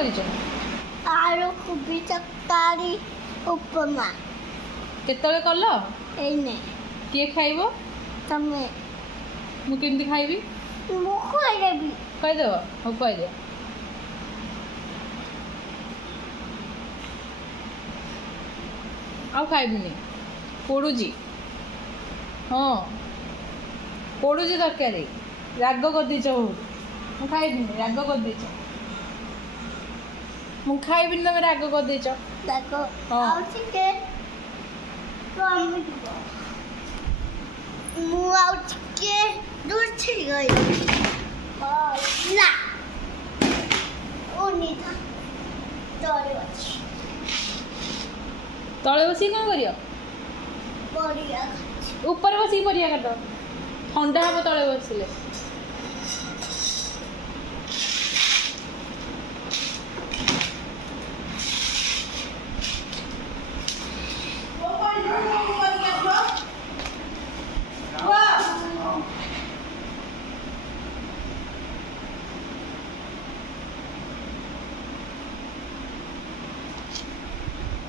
କରିଛ? आलू कोबी तरकारी उपमा केतବେଳେ କଲ? एने किए खाइबो? तमे मु केमती खाइबी? मु खाइबी କହିଦେବ ହଉ କହିଦିଅ। ଆଉ ଖାଇବିନି ପୋଡ଼ୁଛି। ହଁ ପୋଡ଼ୁଛି ତରକାରୀ ରାଗ କରିଦେଇଛ ବହୁତ। ମୁଁ ଖାଇବିନି ରାଗ କରିଦେଇଛ। ମୁଁ ଖାଇବିନି ତମେ ରାଗ କରିଦେଇଛ। देखो हाँ। और चिकन तो हम मु आउ चिकन दूर छी गई ला ओनी था तोरे अछि ତଳେ ବସିକି କ'ଣ କରିବ? बड़िया ଉପରେ ବସିକି ପରିବା କାଟ। ଥଣ୍ଡା ହେବ ତଳେ ବସିଲେ।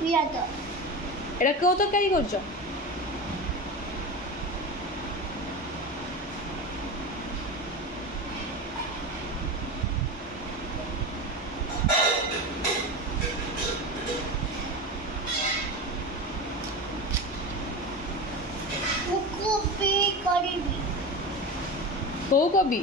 पिया तो ଏଇଟା କେଉଁ ତରକାରୀ କରୁଛ? कोबी करीबी କେଉଁ କୋବି?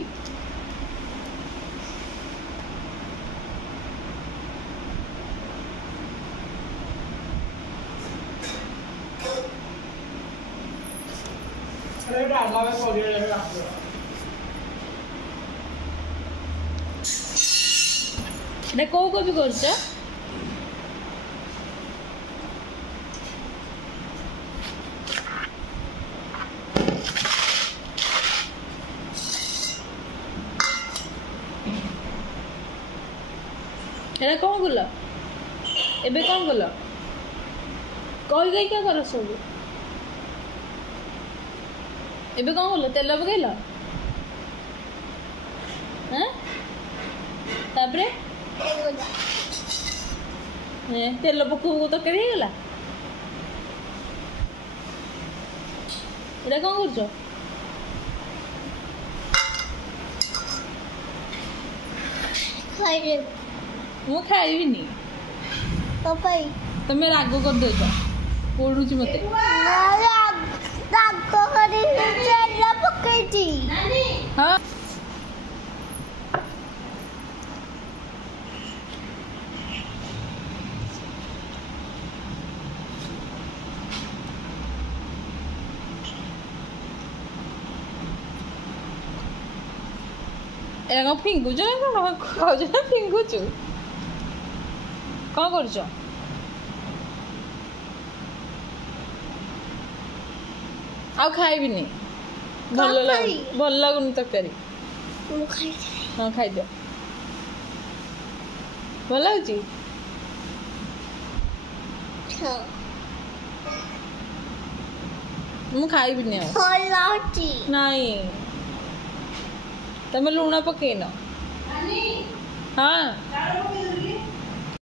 ଏଇଟା କେଉଁ କୋବି କରୁଛ? ଏଇଟା କ'ଣ କଲ? ଏବେ କ'ଣ କଲ? କହି କହି କ'ଣ କର ସବୁ? ଏବେ କ'ଣ କଲ? ତେଲ ପକେଇଲ? ତାପରେ ତେଲ ପକଉ ତରକାରୀ ହେଇଗଲା। ଏଇଟା କ'ଣ କରୁଛ? ଖାଇले ମୁଁ ଖାଇବିନି। तो भाई ତମେ ରାଗ କରିଦେଉଛ। ପୋଡ଼ୁଛି ମୋତେ। दांतो करी तेल पकेची ହଁ ଏରା କ'ଣ ଫିଙ୍ଗୁଛ ନା କ'ଣ ଖାଉଛ ନା ଫିଙ୍ଗୁଛୁ? କ'ଣ କରୁଛ? ଆଉ ଖାଇବିନି। ଭଲ ଲାଗୁନି ତରକାରୀ। मु खाई ହଁ ଖାଇଦିଅ। ଭଲ ଲାଗୁଛି? हाँ ମୁଁ ଖାଇବିନି ଆଉ। हलाची ନାଇଁ ତମେ ଲୁଣ ପକେଇନ। ହଁ